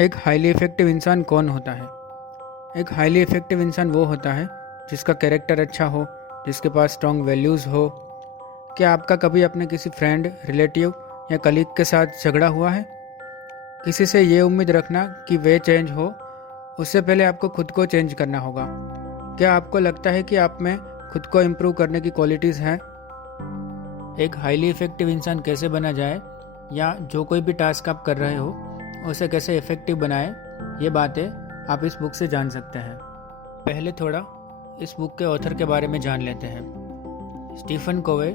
एक highly effective इंसान कौन होता है? एक हाईली इफ़ेक्टिव इंसान वो होता है जिसका कैरेक्टर अच्छा हो, जिसके पास स्ट्रॉन्ग वैल्यूज़ हो। क्या आपका कभी अपने किसी फ्रेंड, रिलेटिव या कलीग के साथ झगड़ा हुआ है? किसी से ये उम्मीद रखना कि वे चेंज हो, उससे पहले आपको खुद को चेंज करना होगा। क्या आपको लगता है कि आप में खुद को इम्प्रूव करने की क्वालिटीज़ हैं? एक हाईली इफ़ेक्टिव इंसान कैसे बना जाए, या जो कोई भी टास्क आप कर रहे हो उसे कैसे इफ़ेक्टिव बनाए, ये बातें आप इस बुक से जान सकते हैं। पहले थोड़ा इस बुक के ऑथर के बारे में जान लेते हैं। स्टीफन कोवे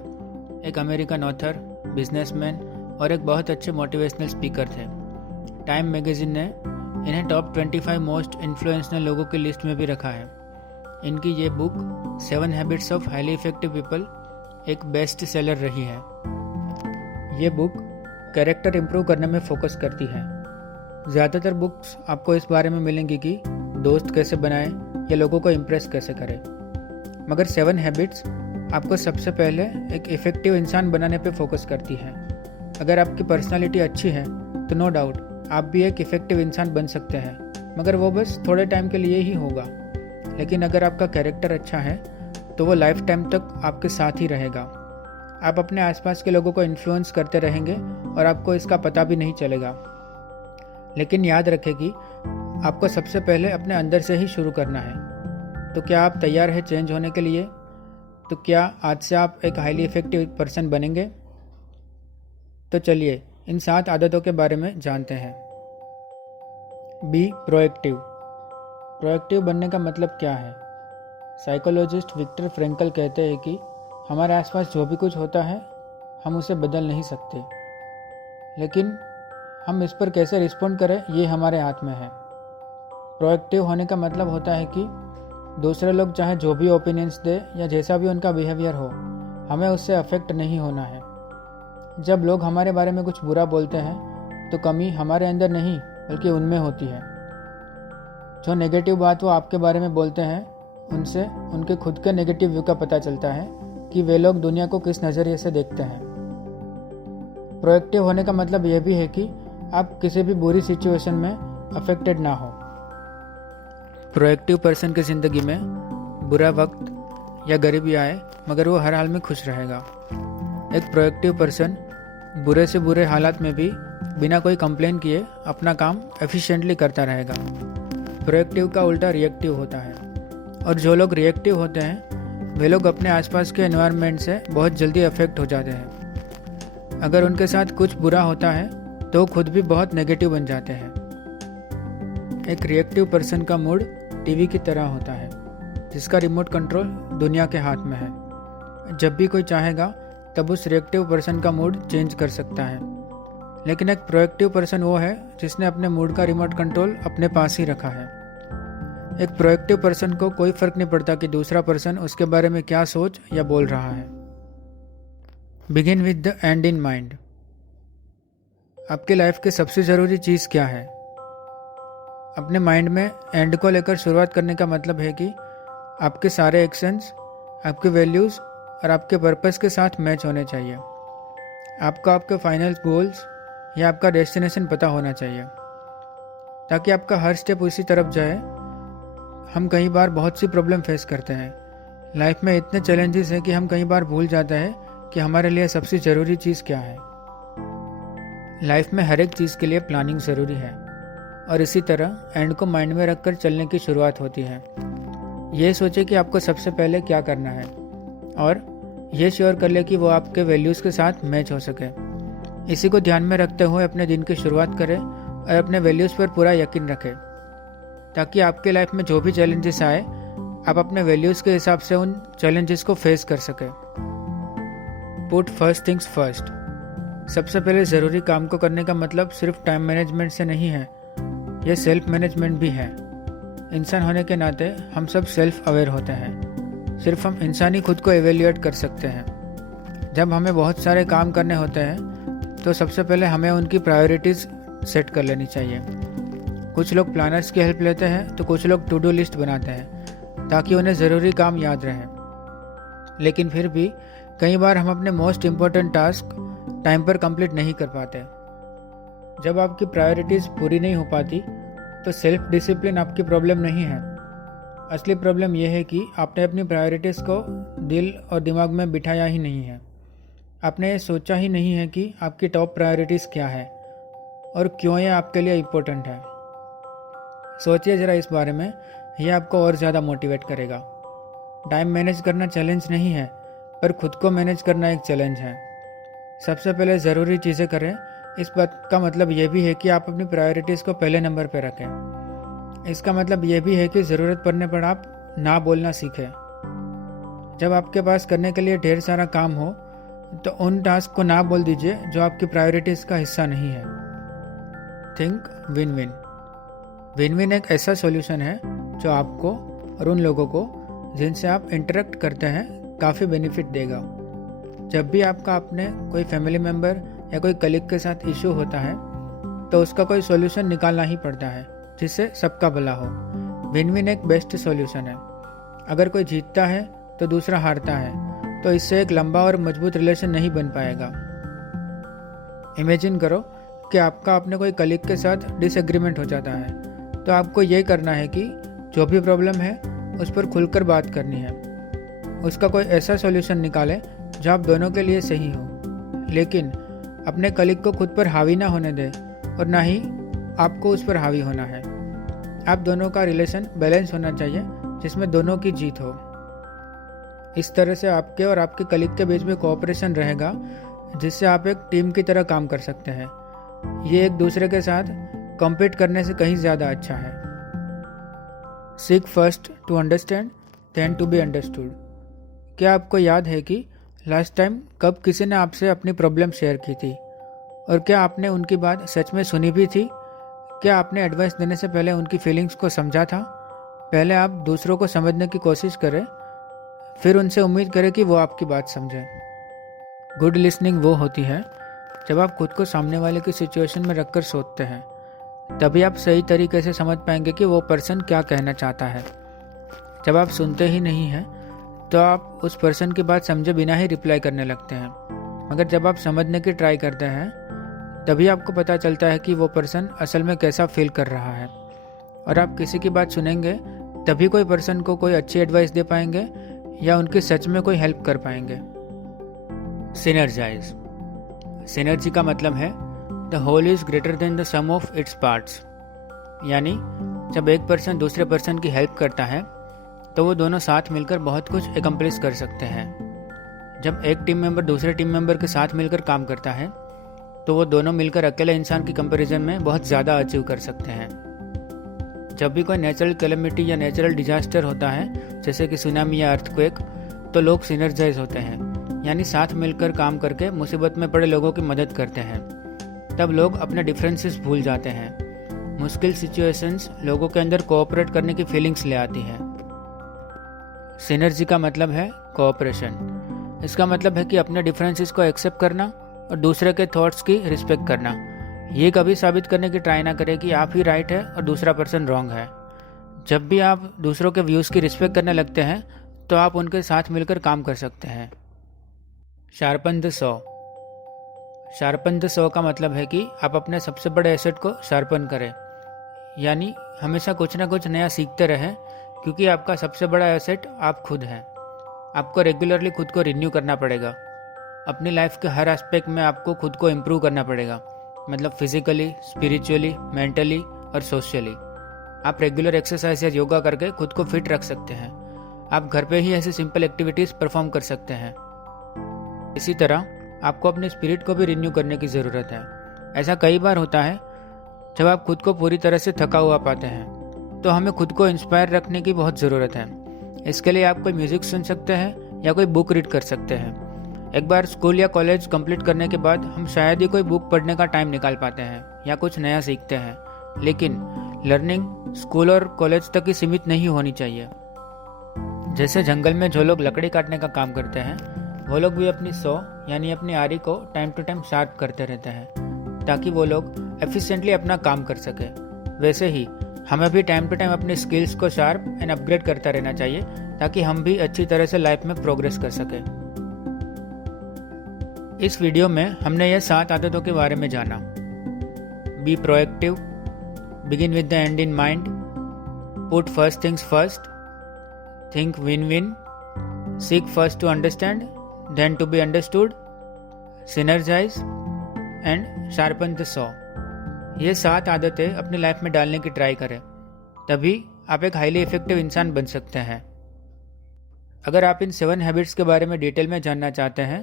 एक अमेरिकन ऑथर, बिजनेसमैन और एक बहुत अच्छे मोटिवेशनल स्पीकर थे। टाइम मैगज़ीन ने इन्हें टॉप 25 मोस्ट इन्फ्लुएंशियल लोगों की लिस्ट में भी रखा है। इनकी ये book 7 habits of highly effective people एक बेस्ट सेलर रही है। ये बुक कैरेक्टर इम्प्रूव करने में फोकस करती है। ज़्यादातर बुक्स आपको इस बारे में मिलेंगी कि दोस्त कैसे बनाएं या लोगों को इम्प्रेस कैसे करें, मगर 7 हैबिट्स आपको सबसे पहले एक इफ़ेक्टिव इंसान बनाने पे फोकस करती है। अगर आपकी पर्सनालिटी अच्छी है तो नो डाउट आप भी एक इफ़ेक्टिव इंसान बन सकते हैं, मगर वो बस थोड़े टाइम के लिए ही होगा। लेकिन अगर आपका कैरेक्टर अच्छा है तो वो लाइफ टाइम तक आपके साथ ही रहेगा। आप अपने आसपास के लोगों को इन्फ्लुएंस करते रहेंगे और आपको इसका पता भी नहीं चलेगा। लेकिन याद रखें कि आपको सबसे पहले अपने अंदर से ही शुरू करना है। तो क्या आप तैयार हैं चेंज होने के लिए? तो क्या आज से आप एक हाईली इफ़ेक्टिव पर्सन बनेंगे? तो चलिए इन 7 आदतों के बारे में जानते हैं। Be proactive. प्रोएक्टिव बनने का मतलब क्या है? साइकोलॉजिस्ट विक्टर फ्रैंकल कहते हैं कि हमारे आसपास जो भी कुछ होता है हम उसे बदल नहीं सकते, लेकिन हम इस पर कैसे रिस्पॉन्ड करें ये हमारे हाथ में है। प्रोएक्टिव होने का मतलब होता है कि दूसरे लोग चाहे जो भी ओपिनियंस दे या जैसा भी उनका बिहेवियर हो, हमें उससे अफेक्ट नहीं होना है। जब लोग हमारे बारे में कुछ बुरा बोलते हैं तो कमी हमारे अंदर नहीं बल्कि उनमें होती है। जो नेगेटिव बात वो आपके बारे में बोलते हैं, उनसे उनके खुद के नेगेटिव व्यू का पता चलता है कि वे लोग दुनिया को किस नज़रिए से देखते हैं। प्रोएक्टिव होने का मतलब यह भी है कि आप किसी भी बुरी सिचुएशन में अफेक्टेड ना हो। प्रोएक्टिव पर्सन की ज़िंदगी में बुरा वक्त या गरीबी आए मगर वो हर हाल में खुश रहेगा। एक प्रोएक्टिव पर्सन बुरे से बुरे हालात में भी बिना कोई कंप्लेन किए अपना काम एफिशिएंटली करता रहेगा। प्रोएक्टिव का उल्टा रिएक्टिव होता है, और जो लोग रिएक्टिव होते हैं वे लोग अपने आसपास के एनवायरनमेंट से बहुत जल्दी अफेक्ट हो जाते हैं। अगर उनके साथ कुछ बुरा होता है तो खुद भी बहुत नेगेटिव बन जाते हैं। एक रिएक्टिव पर्सन का मूड टीवी की तरह होता है जिसका रिमोट कंट्रोल दुनिया के हाथ में है। जब भी कोई चाहेगा तब उस रिएक्टिव पर्सन का मूड चेंज कर सकता है। लेकिन एक प्रोएक्टिव पर्सन वो है जिसने अपने मूड का रिमोट कंट्रोल अपने पास ही रखा है। एक प्रोएक्टिव पर्सन को कोई फर्क नहीं पड़ता कि दूसरा पर्सन उसके बारे में क्या सोच या बोल रहा है। Begin with the and in mind. आपकी लाइफ की सबसे ज़रूरी चीज़ क्या है? अपने माइंड में एंड को लेकर शुरुआत करने का मतलब है कि आपके सारे एक्शंस, आपके वैल्यूज़ और आपके पर्पस के साथ मैच होने चाहिए। आपको आपके फाइनल गोल्स या आपका डेस्टिनेशन पता होना चाहिए ताकि आपका हर स्टेप उसी तरफ जाए। हम कई बार बहुत सी प्रॉब्लम फेस करते हैं। लाइफ में इतने चैलेंजेस हैं कि हम कई बार भूल जाते हैं कि हमारे लिए सबसे ज़रूरी चीज़ क्या है। लाइफ में हर एक चीज़ के लिए प्लानिंग ज़रूरी है, और इसी तरह एंड को माइंड में रखकर चलने की शुरुआत होती है। ये सोचें कि आपको सबसे पहले क्या करना है, और ये श्योर कर ले कि वो आपके वैल्यूज़ के साथ मैच हो सके। इसी को ध्यान में रखते हुए अपने दिन की शुरुआत करें और अपने वैल्यूज़ पर पूरा यकीन रखें, ताकि आपके लाइफ में जो भी चैलेंजेस आए आप अपने वैल्यूज़ के हिसाब से उन चैलेंजेस को फेस कर सकें। Put first things first. सबसे पहले ज़रूरी काम को करने का मतलब सिर्फ टाइम मैनेजमेंट से नहीं है, यह सेल्फ मैनेजमेंट भी है। इंसान होने के नाते हम सब सेल्फ अवेयर होते हैं। सिर्फ हम इंसान ही खुद को एवेल्यूएट कर सकते हैं। जब हमें बहुत सारे काम करने होते हैं तो सबसे पहले हमें उनकी प्रायोरिटीज़ सेट कर लेनी चाहिए। कुछ लोग प्लानर्स की हेल्प लेते हैं तो कुछ लोग टू डू लिस्ट बनाते हैं ताकि उन्हें ज़रूरी काम याद रहें। लेकिन फिर भी कई बार हम अपने मोस्ट इम्पोर्टेंट टास्क टाइम पर कंप्लीट नहीं कर पाते। जब आपकी प्रायोरिटीज़ पूरी नहीं हो पाती तो सेल्फ डिसिप्लिन आपकी प्रॉब्लम नहीं है। असली प्रॉब्लम यह है कि आपने अपनी प्रायोरिटीज़ को दिल और दिमाग में बिठाया ही नहीं है। आपने ये सोचा ही नहीं है कि आपकी टॉप प्रायोरिटीज़ क्या है और क्यों ये आपके लिए इम्पोर्टेंट है। सोचिए ज़रा इस बारे में, यह आपको और ज़्यादा मोटिवेट करेगा। टाइम मैनेज करना चैलेंज नहीं है, पर खुद को मैनेज करना एक चैलेंज है। सबसे पहले ज़रूरी चीज़ें करें। इस बात का मतलब यह भी है कि आप अपनी प्रायोरिटीज़ को पहले नंबर पर रखें। इसका मतलब यह भी है कि ज़रूरत पड़ने पर आप ना बोलना सीखें। जब आपके पास करने के लिए ढेर सारा काम हो तो उन टास्क को ना बोल दीजिए जो आपकी प्रायोरिटीज़ का हिस्सा नहीं है। Think win win. Win win एक ऐसा सॉल्यूशन है जो आपको और उन लोगों को जिनसे आप इंटरेक्ट करते हैं काफ़ी बेनिफिट देगा। जब भी आपका अपने कोई फैमिली मेम्बर या कोई कलीग के साथ इशू होता है तो उसका कोई सॉल्यूशन निकालना ही पड़ता है जिससे सबका भला हो। विन विन एक बेस्ट सॉल्यूशन है। अगर कोई जीतता है तो दूसरा हारता है, तो इससे एक लंबा और मजबूत रिलेशन नहीं बन पाएगा। इमेजिन करो कि आपका अपने कोई कलीग के साथ डिसएग्रीमेंट हो जाता है, तो आपको ये करना है कि जो भी प्रॉब्लम है उस पर खुलकर बात करनी है। उसका कोई ऐसा सॉल्यूशन निकालें जो आप दोनों के लिए सही हो, लेकिन अपने कलीग को खुद पर हावी ना होने दें और ना ही आपको उस पर हावी होना है। आप दोनों का रिलेशन बैलेंस होना चाहिए जिसमें दोनों की जीत हो। इस तरह से आपके और आपके कलीग के बीच में कोऑपरेशन रहेगा, जिससे आप एक टीम की तरह काम कर सकते हैं। ये एक दूसरे के साथ कॉम्पीट करने से कहीं ज़्यादा अच्छा है। Seek first to understand then to be understood. क्या आपको याद है कि लास्ट टाइम कब किसी ने आपसे अपनी प्रॉब्लम शेयर की थी, और क्या आपने उनकी बात सच में सुनी भी थी? क्या आपने एडवाइस देने से पहले उनकी फीलिंग्स को समझा था? पहले आप दूसरों को समझने की कोशिश करें, फिर उनसे उम्मीद करें कि वो आपकी बात समझें। गुड लिसनिंग वो होती है जब आप खुद को सामने वाले की सिचुएशन में रखकर सोचते हैं। तभी आप सही तरीके से समझ पाएंगे कि वो पर्सन क्या कहना चाहता है। जब आप सुनते ही नहीं हैं तो आप उस पर्सन की बात समझे बिना ही रिप्लाई करने लगते हैं। मगर जब आप समझने की ट्राई करते हैं तभी आपको पता चलता है कि वो पर्सन असल में कैसा फील कर रहा है। और आप किसी की बात सुनेंगे तभी कोई पर्सन को कोई अच्छी एडवाइस दे पाएंगे या उनकी सच में कोई हेल्प कर पाएंगे। सिनर्जाइज। सिनर्जी का मतलब है the whole is greater than the sum of its parts. यानी जब एक पर्सन दूसरे पर्सन की हेल्प करता है तो वो दोनों साथ मिलकर बहुत कुछ एकम्प्लिश कर सकते हैं। जब एक टीम मेंबर दूसरे टीम मेंबर के साथ मिलकर काम करता है तो वो दोनों मिलकर अकेले इंसान की कंपैरिजन में बहुत ज़्यादा अचीव कर सकते हैं। जब भी कोई नेचुरल कैलेमिटी या नेचुरल डिजास्टर होता है, जैसे कि सुनामी या अर्थक्वेक, तो लोग सिनर्जाइज होते हैं, यानी साथ मिलकर काम करके मुसीबत में पड़े लोगों की मदद करते हैं। तब लोग अपने डिफरेंसेस भूल जाते हैं। मुश्किल सिचुएशंस लोगों के अंदर कोऑपरेट करने की फीलिंग्स ले आती हैं। सिनर्जी का मतलब है कोऑपरेशन। इसका मतलब है कि अपने डिफरेंसेस को एक्सेप्ट करना और दूसरे के थॉट्स की रिस्पेक्ट करना। ये कभी साबित करने की ट्राई ना करें कि आप ही राइट है और दूसरा पर्सन रॉन्ग है। जब भी आप दूसरों के व्यूज़ की रिस्पेक्ट करने लगते हैं तो आप उनके साथ मिलकर काम कर सकते हैं। Sharpen the saw. Sharpen the saw का मतलब है कि आप अपने सबसे बड़े एसेट को शार्पन करें, यानी हमेशा कुछ ना कुछ नया सीखते रहें, क्योंकि आपका सबसे बड़ा एसेट आप खुद हैं। आपको रेगुलरली खुद को रिन्यू करना पड़ेगा। अपनी लाइफ के हर एस्पेक्ट में आपको खुद को इम्प्रूव करना पड़ेगा, मतलब फिजिकली, स्पिरिचुअली, मेंटली और सोशली। आप रेगुलर एक्सरसाइज या योगा करके खुद को फिट रख सकते हैं। आप घर पे ही ऐसी सिंपल एक्टिविटीज़ परफॉर्म कर सकते हैं। इसी तरह आपको अपने स्पिरिट को भी रिन्यू करने की ज़रूरत है। ऐसा कई बार होता है जब आप खुद को पूरी तरह से थका हुआ पाते हैं, तो हमें खुद को इंस्पायर रखने की बहुत ज़रूरत है। इसके लिए आप कोई म्यूज़िक सुन सकते हैं या कोई बुक रीड कर सकते हैं। एक बार स्कूल या कॉलेज कंप्लीट करने के बाद हम शायद ही कोई बुक पढ़ने का टाइम निकाल पाते हैं या कुछ नया सीखते हैं, लेकिन लर्निंग स्कूल और कॉलेज तक ही सीमित नहीं होनी चाहिए। जैसे जंगल में जो लोग लकड़ी काटने का काम करते हैं, वो लोग भी अपनी सॉ यानी अपनी आरी को टाइम टू टाइम शार्प करते रहते हैं, ताकि वो लोग एफिशिएंटली अपना काम कर सके। वैसे ही हमें भी टाइम टू टाइम अपनी स्किल्स को शार्प एंड अपग्रेड करता रहना चाहिए, ताकि हम भी अच्छी तरह से लाइफ में प्रोग्रेस कर सकें। इस वीडियो में हमने ये 7 आदतों के बारे में जाना। Be proactive. Begin with the end in mind. Put first things first. Think win-win. Seek first to understand, then to be understood. Synergize and sharpen the saw. ये 7 आदतें अपनी लाइफ में डालने की ट्राई करें, तभी आप एक हाईली इफेक्टिव इंसान बन सकते हैं। अगर आप इन 7 हैबिट्स के बारे में डिटेल में जानना चाहते हैं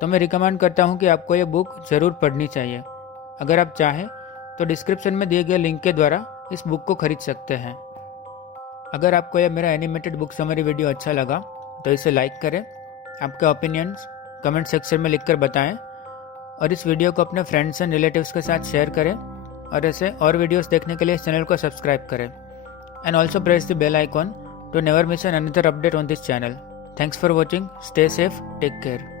तो मैं रिकमेंड करता हूं कि आपको ये बुक ज़रूर पढ़नी चाहिए। अगर आप चाहें तो डिस्क्रिप्शन में दिए गए लिंक के द्वारा इस बुक को खरीद सकते हैं। अगर आपको यह मेरा एनिमेटेड बुक समरी वीडियो अच्छा लगा तो इसे लाइक करें, आपके ओपिनियंस कमेंट सेक्शन में लिखकर बताएं और इस वीडियो को अपने फ्रेंड्स एंड रिलेटिव्स के साथ शेयर करें और ऐसे और वीडियोस देखने के लिए इस चैनल को सब्सक्राइब करें। And also press the bell icon to never miss another update on this channel. Thanks for watching. Stay safe. Take care.